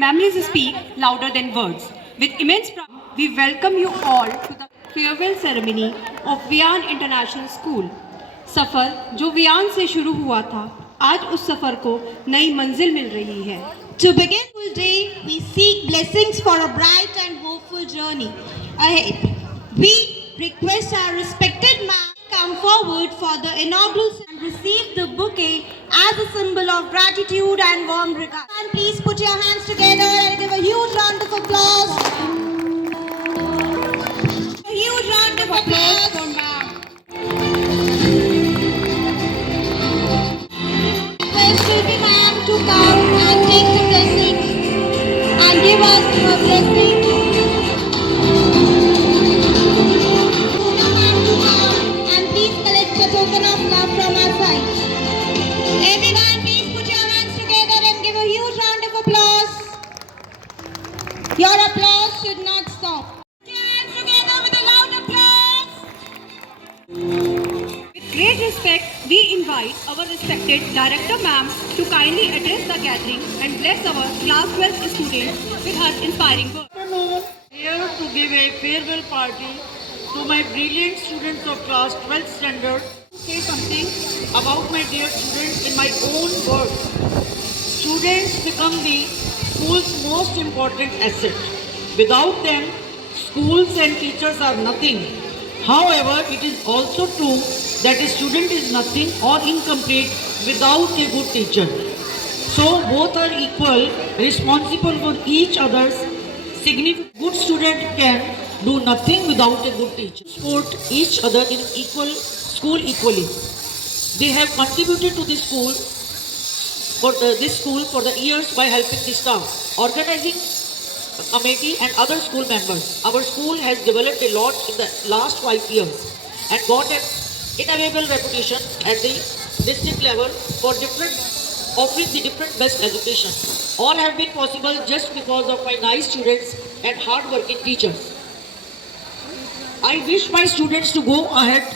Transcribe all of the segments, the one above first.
memories speak louder than words. With immense pride, we welcome you all to the farewell ceremony of Vian International School. सफ़र जो वियान से शुरू हुआ था, आज उस सफ़र को नई मंजिल मिल रही है. To begin the day, we seek blessings for a bright and hopeful journey ahead. We request our respected man come forward for the inaugural and receive the bouquet as a symbol of gratitude and warm regard. And please put your hands together and give a huge round of applause. A huge round of applause for ma'am. Request Shilpi ma'am to come and take the blessings and give us her blessing. Puna ma'am to come and please collect a token of love from our side. Everyone, please put your hands together and give a huge round of applause. Your applause should not stop. Put your hands together with a loud applause. With great respect, we invite our respected Director Ma'am to kindly address the gathering and bless our Class 12 students with her inspiring words. Afternoon, here to give a farewell party to my brilliant students of class 12 standard. Say something about my dear students in my own words. Students become the school's most important asset. Without them, schools and teachers are nothing. However, it is also true that a student is nothing or incomplete without a good teacher. So both are equal, responsible for each other's significant. Good student can do nothing without a good teacher. Support each other in school equally. They have contributed to this school for the years by helping the staff, organizing committee and other school members. Our school has developed a lot in the last 5 years and got an invaluable reputation at the district level for offering the different best education. All have been possible just because of my nice students and hard-working teachers. I wish my students to go ahead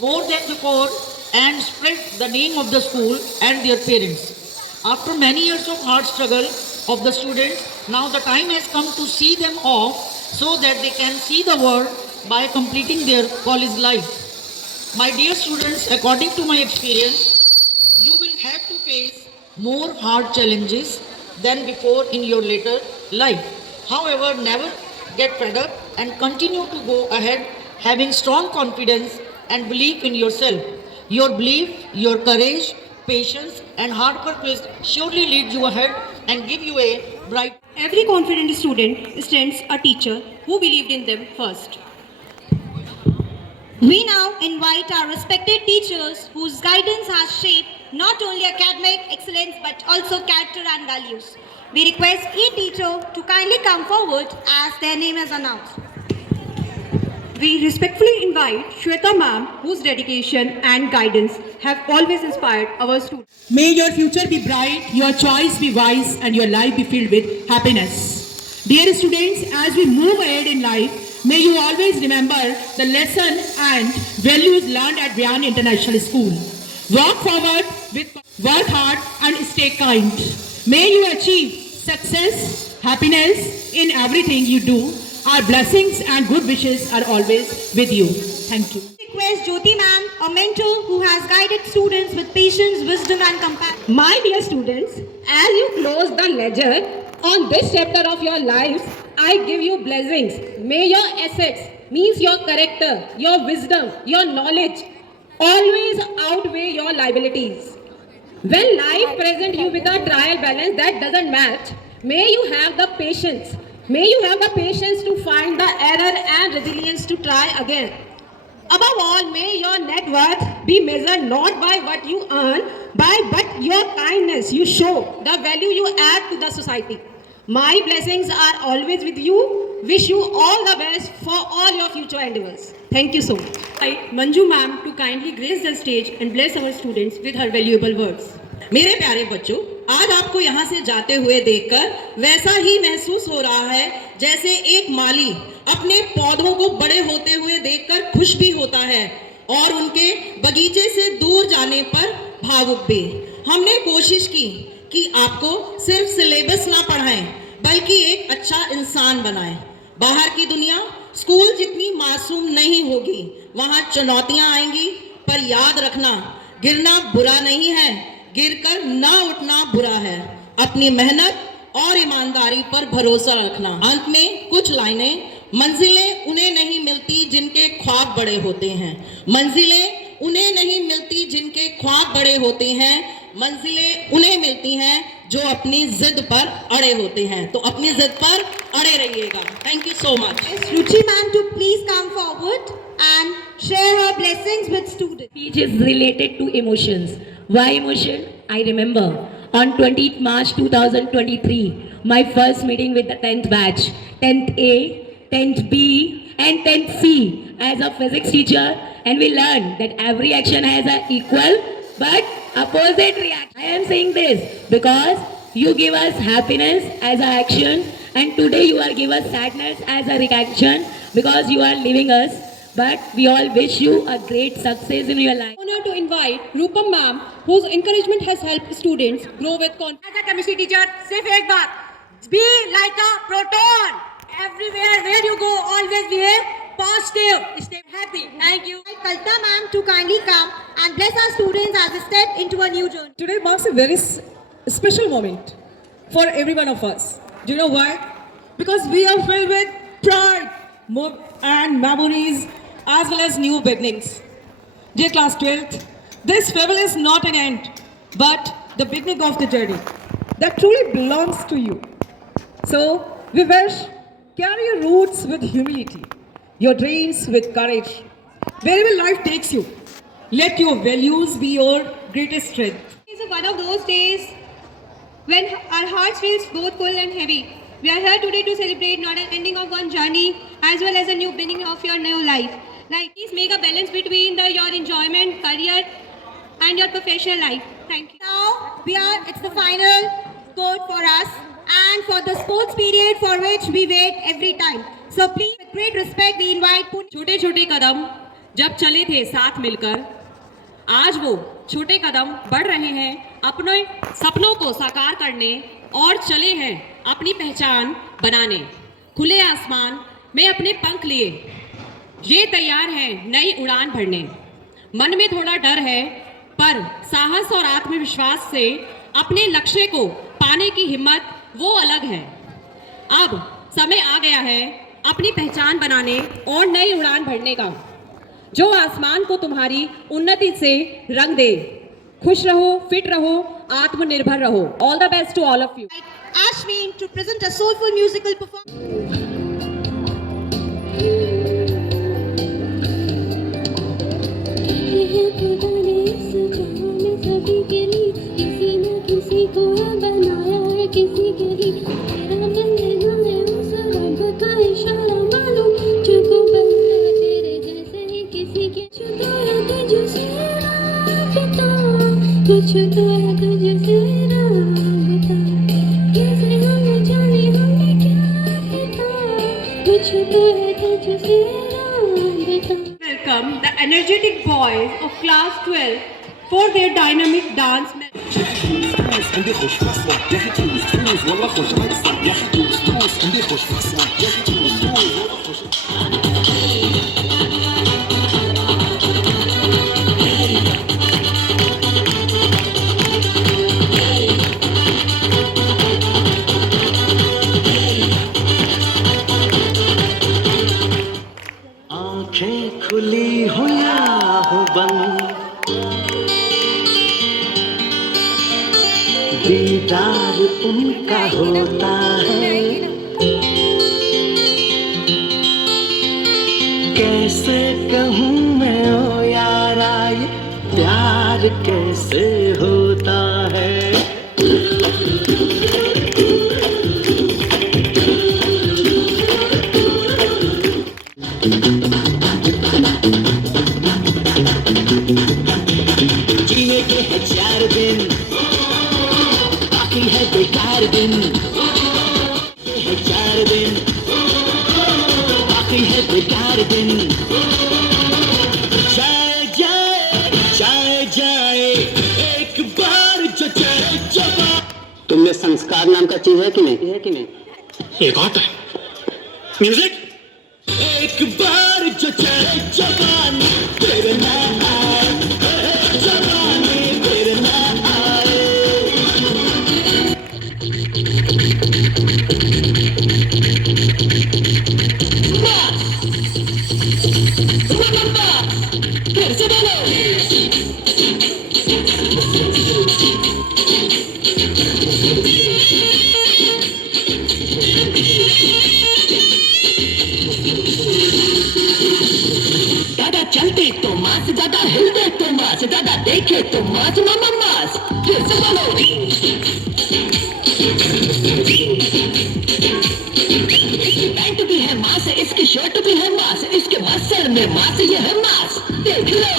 more than before and spread the name of the school and their parents. After many years of hard struggle of the students, now the time has come to see them off so that they can see the world by completing their college life. My dear students, according to my experience, you will have to face more hard challenges than before in your later life. However, never get fed up and continue to go ahead having strong confidence and belief in yourself. Your belief, your courage, patience and hard work will surely lead you ahead and give you a bright. Every confident student stands a teacher who believed in them first. We now invite our respected teachers whose guidance has shaped not only academic excellence but also character and values. We request each teacher to kindly come forward as their name is announced. We respectfully invite Shweta Ma'am, whose dedication and guidance have always inspired our students. May your future be bright, your choice be wise, and your life be filled with happiness. Dear students, as we move ahead in life, may you always remember the lesson and values learned at Vian International School. Walk forward, work hard, and stay kind. May you achieve success, happiness in everything you do. Our blessings and good wishes are always with you. Thank you. Request Jyoti ma'am, a mentor who has guided students with patience, wisdom and compassion. My dear students, as you close the ledger on this chapter of your lives, I give you blessings. May your assets, means your character, your wisdom, your knowledge, always outweigh your liabilities. When life presents you with a trial balance that doesn't match, may you have the patience. May you have the patience to find the error and resilience to try again. Above all, may your net worth be measured not by what you earn, but your kindness you show, the value you add to the society. My blessings are always with you. Wish you all the best for all your future endeavors. Thank you so much. I invite Manju Ma'am to kindly grace the stage and bless our students with her valuable words. मेरे प्यारे बच्चों, आज आपको यहाँ से जाते हुए देखकर वैसा ही महसूस हो रहा है जैसे एक माली अपने पौधों को बड़े होते हुए देखकर खुश भी होता है और उनके बगीचे से दूर जाने पर भावुक भी। हमने कोशिश की कि आपको सिर्फ सिलेबस ना पढ़ाएं बल्कि एक अच्छा इंसान बनाएं। बाहर की दुनिया स्कूल जितनी मासूम नहीं होगी, वहां चुनौतियां आएंगी, पर याद रखना गिरना बुरा नहीं है, गिरकर ना उठना बुरा है। अपनी मेहनत और ईमानदारी पर भरोसा रखना। अंत में कुछ लाइनें, मंजिलें उन्हें नहीं मिलती जिनके ख्वाब बड़े होते हैं, मंजिलें उन्हें नहीं मिलती जिनके ख्वाब बड़े होते हैं, मंजिलें उन्हें मिलती हैं जो अपनी जिद पर अड़े होते हैं। तो अपनी जिद पर अड़े रहिएगा। Thank you so much. Ruchi ma'am to please come forward and share her blessings with students. Speech is related to emotions. Why emotion? I remember on 20th March 2023, my first meeting with the 10th batch, 10th A, 10th B and 10th C as a physics teacher, and we learned that every action has an equal but opposite reaction. I am saying this because you give us happiness as an action, and today you are give us sadness as a reaction because you are leaving us. But we all wish you a great success in your life. Honor to invite Rupam ma'am, whose encouragement has helped students grow with confidence. As a chemistry teacher, सिर्फ एक बात, be like a proton. Everywhere where you go, always behave positive, stay happy. Thank you. Kalta ma'am to kindly come and bless our students as they step into a new journey. Today marks a very special moment for every one of us. Do you know why? Because we are filled with pride and memories as well as new beginnings. Dear class 12th, this farewell is not an end, but the beginning of the journey that truly belongs to you. So, we wish, carry your roots with humility, your dreams with courage. Wherever life takes you, let your values be your greatest strength. It's one of those days when our hearts feels both full and heavy. We are here today to celebrate not an ending of one journey as well as a new beginning of your new life. Like, please make a balance between your enjoyment, career and your professional life. Thank you. Now it's the final quote for us and for the sports period for which we wait every time. So please, with great respect, we invite Pune. छोटे छोटे कदम जब चले थे साथ मिलकर, आज वो छोटे कदम बढ़ रहे हैं अपने सपनों को साकार करने और चले हैं अपनी पहचान बनाने। खुले आसमान में अपने पंख लिए ये तैयार हैं नई उड़ान भरने। मन में थोड़ा डर है, पर साहस और आत्मविश्वास से अपने लक्ष्य को पाने की हिम्मत वो अलग है। अब समय आ गया है अपनी पहचान बनाने और नई उड़ान भरने का, जो आसमान को तुम्हारी उन्नति से रंग दे। खुश रहो, फिट रहो, आत्मनिर्भर रहो। All the best to all of you. Ashwin to present a soulful musical performance. किसी न किसी को बनाया है, किसी के लिए तेरा बंदना है, उस रब का इशारा मानो जो को बनाया तेरे जैसे ही किसी के। कुछ तो है तुझसे राबता, कुछ तो है तुझसे राबता, कैसे हम जाने हमें क्या पता, कुछ तो है तुझसे राबता। Welcome the energetic boys of class 12 for their dynamic dance. عندي خوش فصلة يا حكي وستوز والله خوش رقصة يا حكي وستوز عندي خوش فصلة يا حكي وستوز والله خوش आँखें खुली हो या हो बंद, दीदार उनका होता है, कैसे कहूँ मैं ओ यारा ये प्यार कैसे होता है। जिए के है 4 दिन, बाकी है बेकार दिन, ये है 4 दिन, बाकी है बेकार दिन। जाए जाए जाए जाए एक बार जो जाए जब। तुमने संस्कार नाम का चीज है कि नहीं? ये गाता है म्यूजिक। एक बार जो चले जवानी फिर ना आए, जवानी फिर ना आए। फिर से बोलो। ज्यादा चलते तो मास, ज्यादा हिलते तो मास, ज्यादा देखे तो मास मामा मास। फिर से बोलो। इसकी पैंट भी है मास, इसकी शर्ट भी है मास, इसके मसल में मास, ये है मास। देख लो।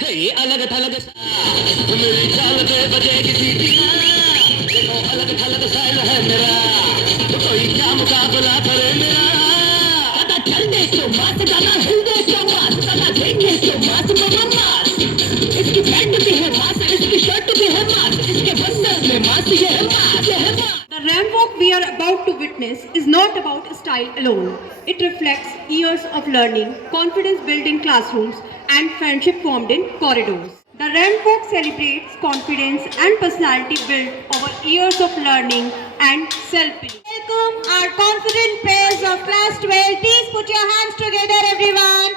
हे ये अलग थलग सा, मेरी चाल पे बजेगी सीटियां। देखो अलग थलग स्टाइल है मेरा, तो कोई क्या मुकाबला करे मेरा। ज्यादा चल दे तो मास, ज्यादा हिल दे तो मास, ज्यादा देंगे तो मास मामा मास। इसकी पैंट भी है मास, इसकी शर्ट भी है मास, इसके बंडल में मास, ये है मास, ये है मास। The ramp walk we are about to witness is not about style alone. It reflects years of learning, confidence built in classrooms, and friendship formed in corridors. The ramp walk celebrates confidence and personality built over years of learning and self-belief. Welcome our confident pairs of class 12. Please put your hands together, everyone.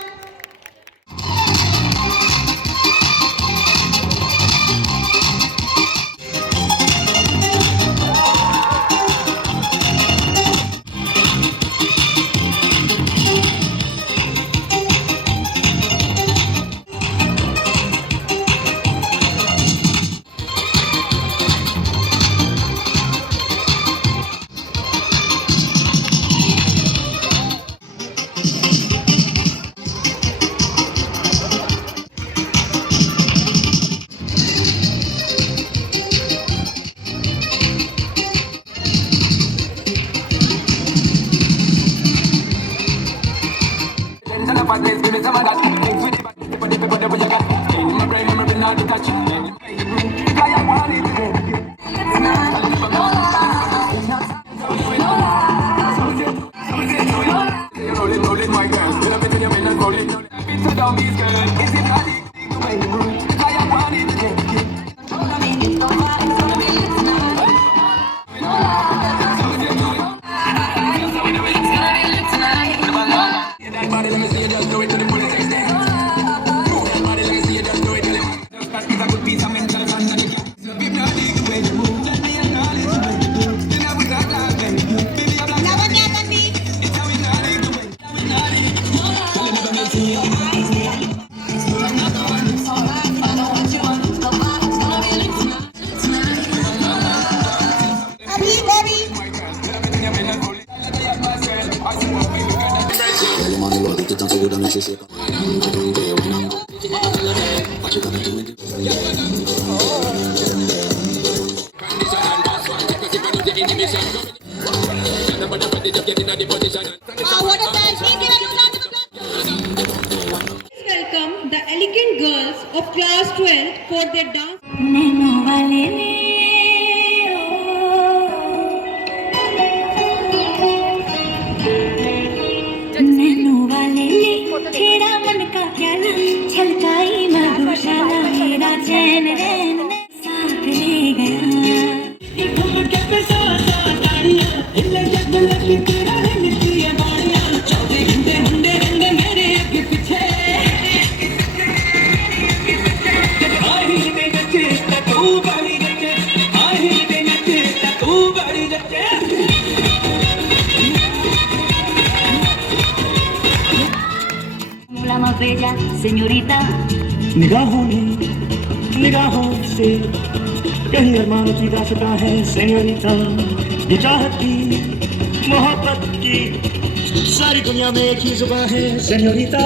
Welcome the elegant girls of class 12 for their dance. Nano वाले ने nano वाले ने तेरा मन का प्याला छलकाई मधुशाला, मेरा चैन रैन में साथ ले गया। Bella señorita, निगाहों से कहीं अरमानों की दास्तां है सेñorita। ये चाहत की मोहब्बत की सारी दुनिया में एक ही जुबान है सेñorita।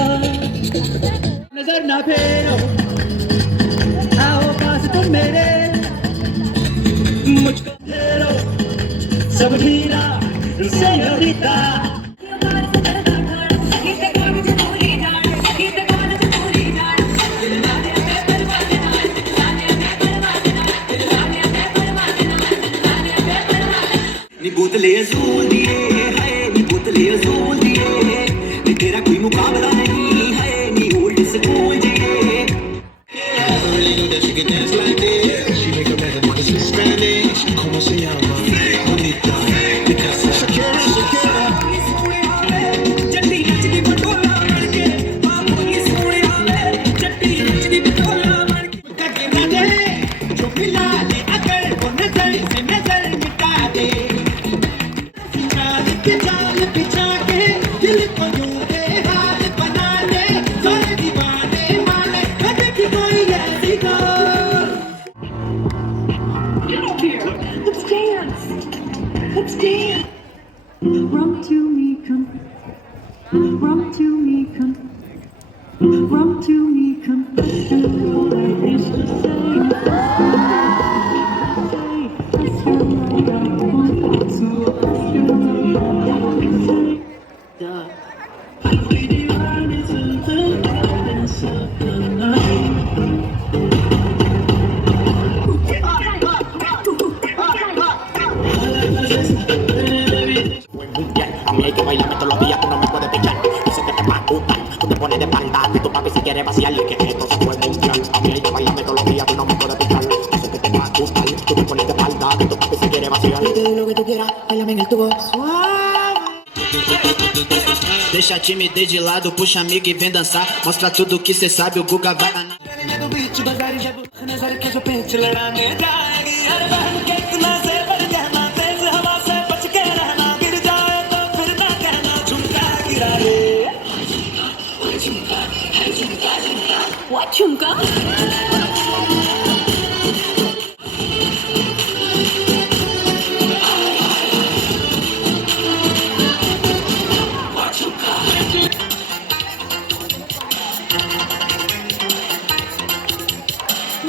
नजर ना फेरो, आओ पास तुम मेरे, मुझको फेरो समझीना सेñorita। नी बोतले अज़ूल दिए है, नी बोतले अज़ूल दिए, नी तेरा कोई मुकाबला नहीं है, नी ओल्ड स्कूल दिए. Never really knew that she could dance like this. She make a man wanna speak Spanish. Como se llama? Bonita. Because Shakira, Shakira. Rum to me, come. Rum to me, come. Rum to me, come. Let's do what I used to say. Let's do what I want to. Let's do what I say. I'm waiting right into the darkness of the night. A mí hay que bailarme todos los días, tú no me puedes pichar. Dice que te va a gustar, tú te pones de espalda, que tu papi si quiere vaciarle, que esto se puede mundial. A mí hay que bailarme todos los días, tú no me puedes pichar. Dice que te va a gustar, tú te pones de espalda, que tu papi si quiere vaciar. Te doy lo que tú quieras, bailame en el tubo suave. Deixa a timidez de lado, puxa amigo e vem dançar. Mostra tudo que cê sabe, o Guga vai ganhar. What chumka?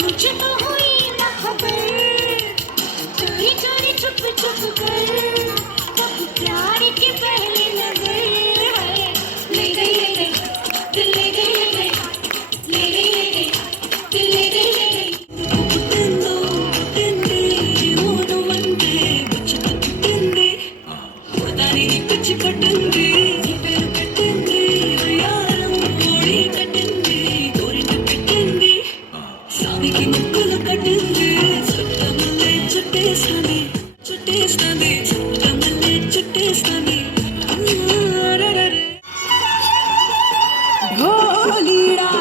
मुझे तो हुई ना खबर, चोरी चोरी चुप चुप कर, कब प्यार की पहली नजर है, ले गई दिल ले गई ले गई दिल ले गई कुत्तंदो कुत्तंदे ओनो मंदे बच्चे कुत्तंदे उदारी कुछ कटंदे पेर कटंदे यारों कोड़ी कटंदे गोरी कटंदे सावी की मुकुल कटंदे सुट्टमले चुट्टे साने चुट्टे साने सुट्टमले चुट्टे साने ढोलीड़ा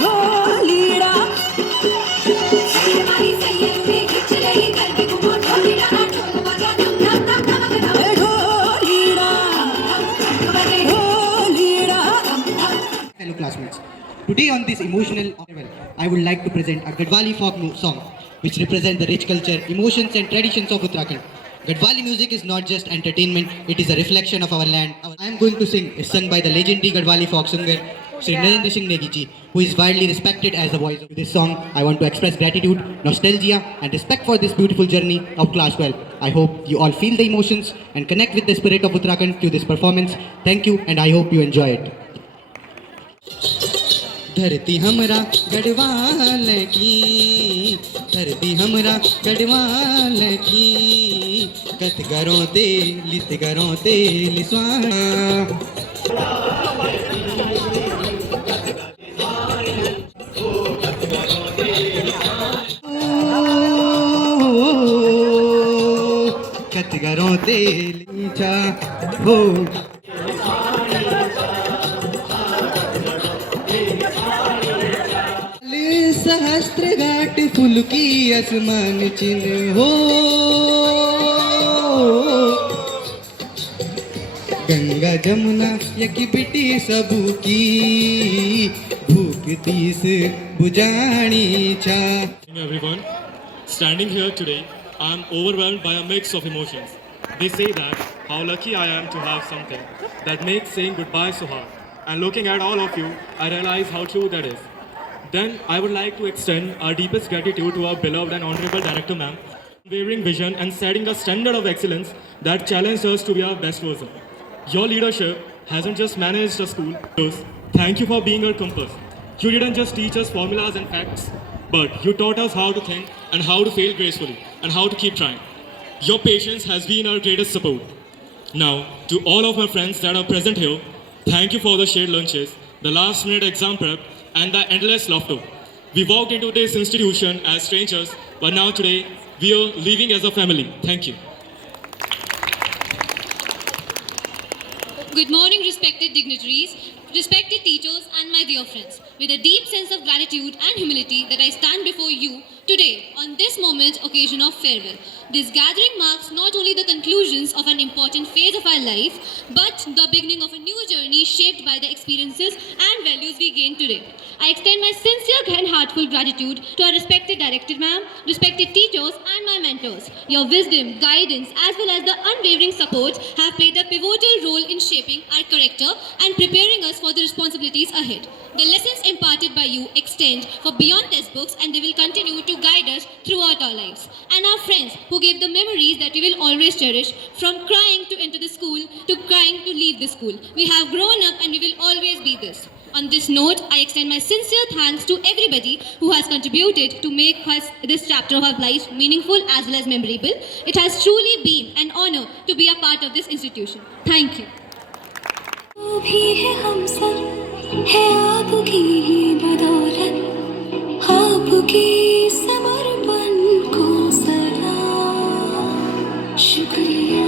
ढोलीड़ा हमारी सैयद में खिंच रही गलती को ढोलीड़ा ढोल बजा डम डम डम डम ढोलीड़ा ढोलीड़ा. Fellow classmates, today on this emotional level, I would like to present a Gadwali folk song which represents the rich culture, emotions and traditions of Uttarakhand. Gadwali music is not just entertainment, it is a reflection of our land. I am going to sing is sung by the legendary Gadwali folk singer Sri Narendra Singh Negi ji, who is widely respected as the voice of this song. I want to express gratitude, nostalgia and respect for this beautiful journey of class 12. I hope you all feel the emotions and connect with the spirit of Uttarakhand through this performance. Thank you and I hope you enjoy it. धरती हमरा गढ़वाल की, धरती हमरा गढ़वाल की, कत गरों ते लिस्वाना. कत गरों ते लीचा हो सहस्त्र घाट फुल की आसमान चिन्ह हो, गंगा जमुना यकी बिटी सबू की, भूख तीस बुझानी छा. Everyone, standing here today, I am overwhelmed by a mix of emotions. They say that how lucky I am to have something that makes saying goodbye so hard. And looking at all of you, I realize how true that is. Then I would like to extend our deepest gratitude to our beloved and honorable director ma'am, unwavering vision and setting a standard of excellence that challenged us to be our best version. Your leadership hasn't just managed a school. Thank you for being our compass. You didn't just teach us formulas and facts, but you taught us how to think and how to fail gracefully and how to keep trying. Your patience has been our greatest support. Now, to all of my friends that are present here, thank you for the shared lunches, the last minute exam prep, and the endless laughter. We walked into this institution as strangers, but now today, we are living as a family. Thank you. Good morning, respected dignitaries, respected teachers, and my dear friends. With a deep sense of gratitude and humility that I stand before you today on this moment occasion of farewell. This gathering marks not only the conclusions of an important phase of our life, but the beginning of a new journey shaped by the experiences and values we gained today. I extend my sincere and heartfelt gratitude to our respected director ma'am, respected teachers, and my mentors. Your wisdom, guidance, as well as the unwavering support have played a pivotal role in shaping our character and preparing us for the responsibilities ahead. The lessons imparted by you extend for beyond textbooks, and they will continue to guide us throughout our lives. And our friends who gave the memories that we will always cherish, from crying to enter the school to crying to leave the school. We have grown up and we will always be this. On this note, I extend my sincere thanks to everybody who has contributed to make us this chapter of our life meaningful as well as memorable. It has truly been an honor to be a part of this institution. Thank you. भी है हम सब है आपकी ही बदौलत, आपकी समर्पण को सलाम। शुक्रिया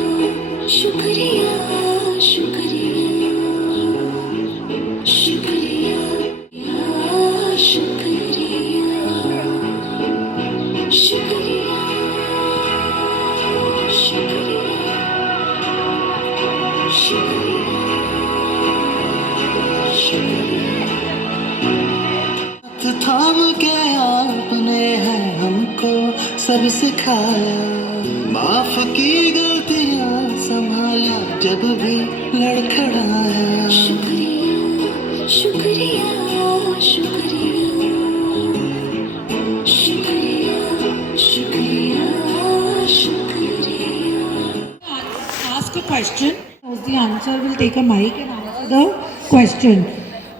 शुक्रिया शुक्रिया शुक्रिया शुक्रिया शुक्रिया शुक्रिया शुक्रिया। थाम के आपने है हमको सब सिखाया, माफ की गलतियां संभाला जब भी लड़खड़ाया। शुक्रिया शुक्रिया शुक्रिया शुक्रिया शुक्रिया शुक्रिया। Ask a question. Knows the answer will take a mic and answer the question.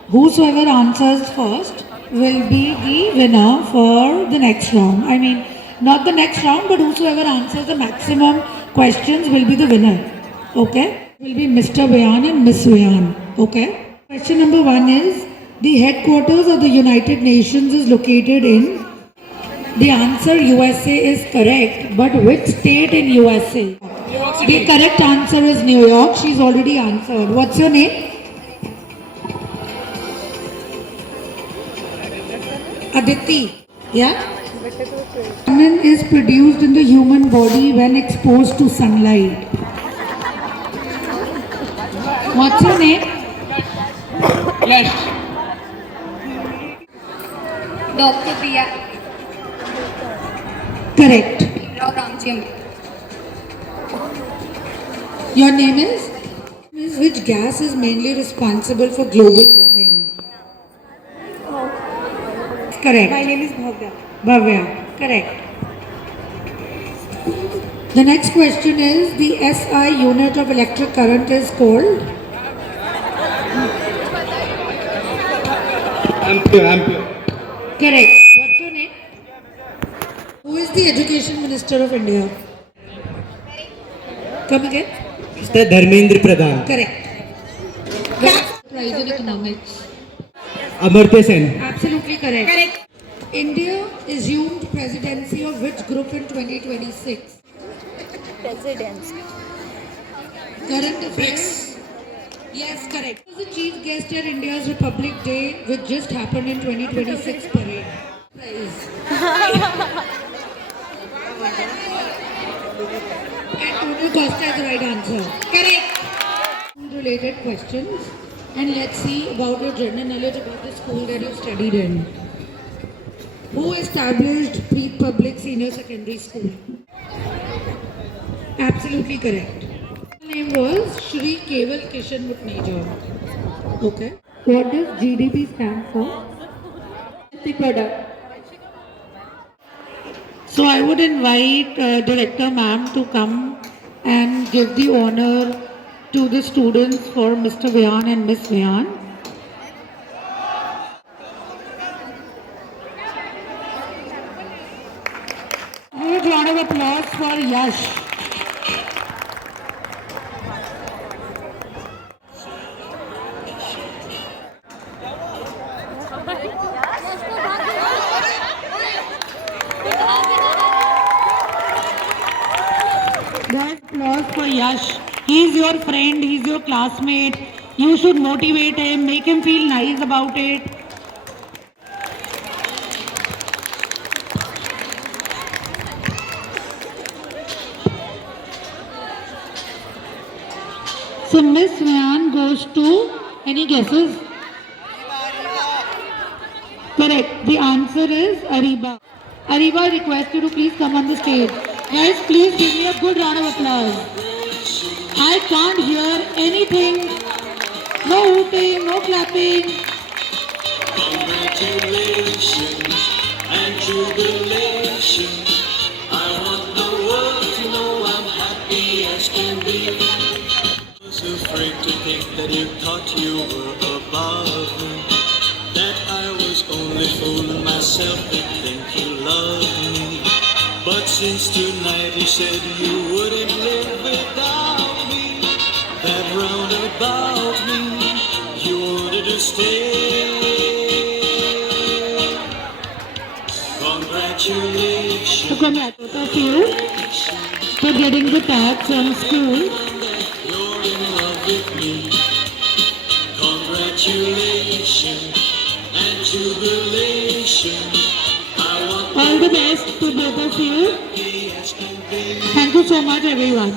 Whosoever answers first will be the winner for the next round. I mean, not the next round, but whosoever answers the maximum questions will be the winner. Okay? Will be Mr. Vayan and Miss Vayan. Okay? Question number 1 is, the headquarters of the United Nations is located in? The answer USA is correct, but which state in USA? The correct answer is New York. She's already answered. What's your name? Aditi. Yeah? Vitamin is produced in the human body when exposed to sunlight. What's your name? Yes. Dr. Priya Correct. Ramji. Your name is? Which gas is mainly responsible for global warming? Correct. My name is Bhavya. Bhavya. Correct. The next question is, the SI unit of electric current is called? Ampere. Correct. What's your name? Who is the Education Minister of India? Come again? Mr. Dharmendra Pradhan. Correct. Prize in Economics. Amartya Sen. Absolutely correct. Correct. India assumed presidency of which group in 2026? Presidency. Current affairs. Yes, correct. Who was the chief guest at India's Republic Day, which just happened in 2026 parade? Prize. Antonio Costa is the right answer. Correct. Related questions, and let's see about your general knowledge about the school that you studied in. Who established pre-public senior secondary school? Absolutely correct. Her name was Shri Keval Kishan Mutneja. Okay. What does GDP stand for? Domestic product. So I would invite Director Ma'am to come and give the honor to the students for Mr. Vayan and Miss Vayan. Huge round of applause for Yash. Guys, applause for Yash. He is your friend, he is your classmate. You should motivate him, make him feel nice about it. So Miss Swayan goes to, any guesses? Correct. The answer is Ariba. Ariba, I request you to please come on the stage. Guys, please give me a good round of applause. I can't hear anything. No hooting, no clapping. Congratulations and jubilations. I want the world to know I'm happy as can be. I was afraid to think that you thought you were above me, that I was only fooling myself to think you loved me. But since tonight you said you wouldn't live without me, that round about me you wanted to stay. Congratulations. So congratulations to you for getting the tag from school. You're in love with me. Congratulations and jubilations. I want All the best to both of you. Thank you so much, everyone.